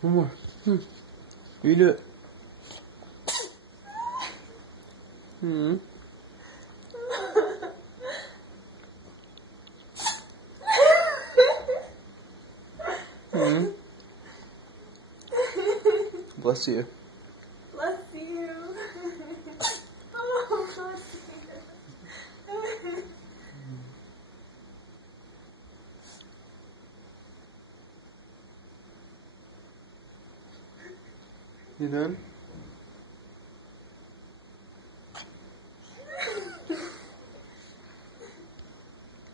One more. Eat it. Bless you. Bless you. Oh, bless you. You done?